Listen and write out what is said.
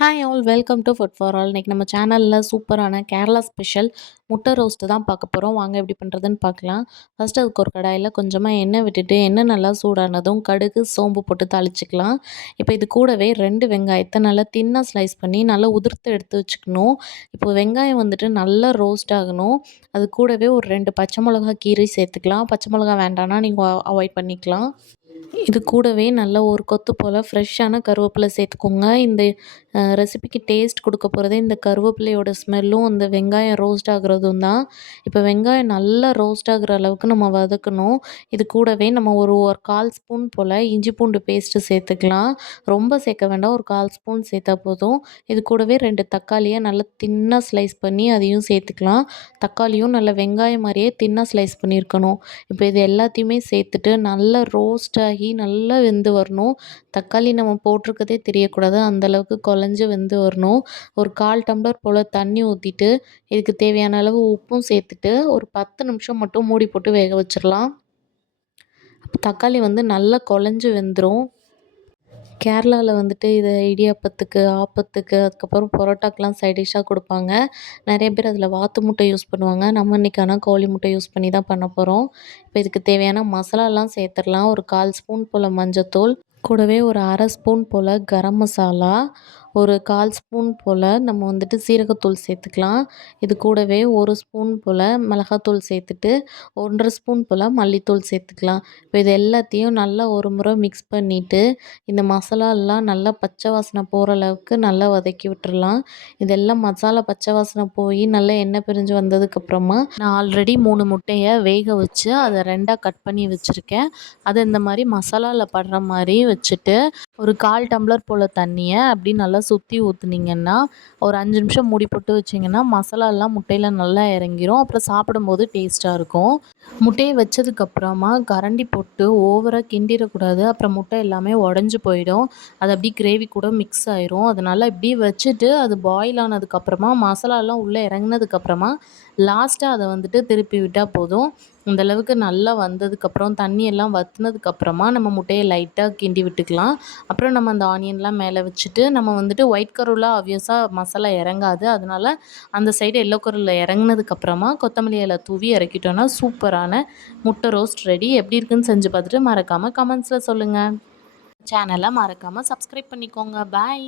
Hi all welcome to food for all. இன்றைக்கி நம்ம சேனலில் சூப்பரான கேரளா ஸ்பெஷல் முட்டை ரோஸ்ட்டு தான் பார்க்க போகிறோம். வாங்க எப்படி பண்ணுறதுன்னு பார்க்கலாம். ஃபஸ்ட்டு அதுக்கு ஒரு கடாயில் கொஞ்சமாக எண்ணெய் விட்டுட்டு எண்ணெய் நல்லா சூடானதும் கடுகு சோம்பு போட்டு தாளிச்சிக்கலாம். இப்போ இது கூடவே 2 வெங்காயத்தை நல்லா தின்னாக ஸ்லைஸ் பண்ணி நல்லா உதிர்த்து எடுத்து வச்சுக்கணும். இப்போ வெங்காயம் வந்துட்டு நல்லா ரோஸ்ட் ஆகணும். அது கூடவே ஒரு 2 பச்சை மிளகா கீரி சேர்த்துக்கலாம். பச்சை மிளகா வேண்டாம்னா நீங்கள் அவாய்ட் பண்ணிக்கலாம். இது கூடவே நல்லா ஒரு கொத்து போல் ஃப்ரெஷ்ஷான கருவேப்பிலை சேர்த்துக்கோங்க. இந்த ரெசிபிக்கு டேஸ்ட் கொடுக்க போகிறதே இந்த கருவேப்பிலையோட ஸ்மெல்லும் இந்த வெங்காயம் ரோஸ்ட் ஆகுறதும் தான். இப்போ வெங்காயம் நல்லா ரோஸ்ட் ஆகுற அளவுக்கு நம்ம வதக்கணும். இது கூடவே நம்ம ஒரு 1/4 ஸ்பூன் போல் இஞ்சி பூண்டு பேஸ்ட்டு சேர்த்துக்கலாம். ரொம்ப சேர்க்க வேண்டாம், ஒரு 1/4 ஸ்பூன் சேர்த்தா போதும். இது கூடவே 2 தக்காளியை நல்லா தின்னாக ஸ்லைஸ் பண்ணி அதையும் சேர்த்துக்கலாம். தக்காளியும் நல்லா வெங்காயம் மாதிரியே தின்னாக ஸ்லைஸ் பண்ணியிருக்கணும். இப்போ இது எல்லாத்தையுமே சேர்த்துட்டு நல்லா ரோஸ்ட் ஆகி நல்லா வெந்து வரணும். தக்காளி நம்ம போட்டிருக்கதே தெரியக்கூடாது, அந்தளவுக்கு குழஞ்சி வெந்து வரணும். ஒரு 1/4 டம்ளர் போல் தண்ணி ஊற்றிட்டு இதுக்கு தேவையான அளவு உப்பும் சேர்த்துட்டு ஒரு 10 நிமிஷம் மட்டும் மூடி போட்டு வேக வச்சிடலாம். தக்காளி வந்து நல்லா குழஞ்சி வெந்துடும். கேரளாவில் வந்துட்டு இதை இடியாப்பத்துக்கு, ஆப்பத்துக்கு, அதுக்கப்புறம் பரோட்டாக்கெலாம் சைட் டிஷ்ஷாக கொடுப்பாங்க. நிறைய பேர் அதில் வாத்து முட்டை யூஸ் பண்ணுவாங்க. நம்ம இன்றைக்கி ஆனால் கோழி முட்டை யூஸ் பண்ணி தான் பண்ண போகிறோம். இப்போ இதுக்கு தேவையான மசாலாலாம் சேர்த்துடலாம். ஒரு 1/4 ஸ்பூன் போல் மஞ்சத்தூள், கூடவே ஒரு 1/2 ஸ்பூன் போல் கரம் மசாலா, ஒரு 1/4 ஸ்பூன் போல் நம்ம வந்துட்டு சீரகத்தூள் சேர்த்துக்கலாம். இது கூடவே 1 ஸ்பூன் போல் மிளகாத்தூள் சேர்த்துட்டு 1/2 ஸ்பூன் போல் மல்லித்தூள் சேர்த்துக்கலாம். இப்போ இது எல்லாத்தையும் நல்லா ஒரு முறை மிக்ஸ் பண்ணிவிட்டு இந்த மசாலாலாம் நல்லா பச்சை வாசனை போகிற அளவுக்கு நல்லா வதக்கி விட்டுறலாம். இதெல்லாம் மசாலா பச்சை வாசனை போய் நல்லா எண்ணெய் பிரிஞ்சு வந்ததுக்கப்புறமா நான் ஆல்ரெடி 3 முட்டையை வேக வச்சு அதை 2ஆக கட் பண்ணி வச்சுருக்கேன். அதை இந்த மாதிரி மசாலாவில் படுற மாதிரி வச்சுட்டு ஒரு 1/4 டம்ளர் போல் தண்ணியை அப்படி நல்லா சுற்றி ஊற்றுனீங்கன்னா ஒரு 5 நிமிஷம் மூடி போட்டு வச்சிங்கன்னா மசாலாலாம் முட்டையில் நல்லா இறங்கிரும். அப்புறம் சாப்பிடும்போது டேஸ்ட்டாக இருக்கும். முட்டையை வச்சதுக்கப்புறமா கரண்டி போட்டு ஓவராக கிண்டிடக்கூடாது, அப்புறம் முட்டை எல்லாமே உடஞ்சி போயிடும். அது அப்படியே கிரேவி கூட மிக்ஸ் ஆயிரும். அதனால் இப்படி வச்சுட்டு அது பாயில் ஆனதுக்கப்புறமா மசாலாலாம் உள்ளே இறங்கினதுக்கப்புறமா லாஸ்ட்டாக அதை வந்துட்டு திருப்பி விட்டால் போதும். இந்தளவுக்கு நல்லா வந்ததுக்கப்புறம் தண்ணியெல்லாம் வற்றினதுக்கப்புறமா நம்ம முட்டையை லைட்டாக கிண்டி விட்டுக்கலாம். அப்புறம் நம்ம அந்த ஆனியன்லாம் மேலே வச்சுட்டு நம்ம வந்துட்டு ஒயிட் கருவில் ஆப்வியஸாக மசாலா இறங்காது, அதனால் அந்த சைடு எல்லோ கருவில் இறங்கினதுக்கப்புறமா கொத்தமல்லி இலை தூவி இறக்கிட்டோன்னா சூப்பரான முட்டை ரோஸ்ட் ரெடி. எப்படி இருக்குன்னு செஞ்சு பார்த்துட்டு மறக்காமல் கமெண்ட்ஸில் சொல்லுங்கள். சேனலை மறக்காமல் சப்ஸ்கிரைப் பண்ணிக்கோங்க. பாய்.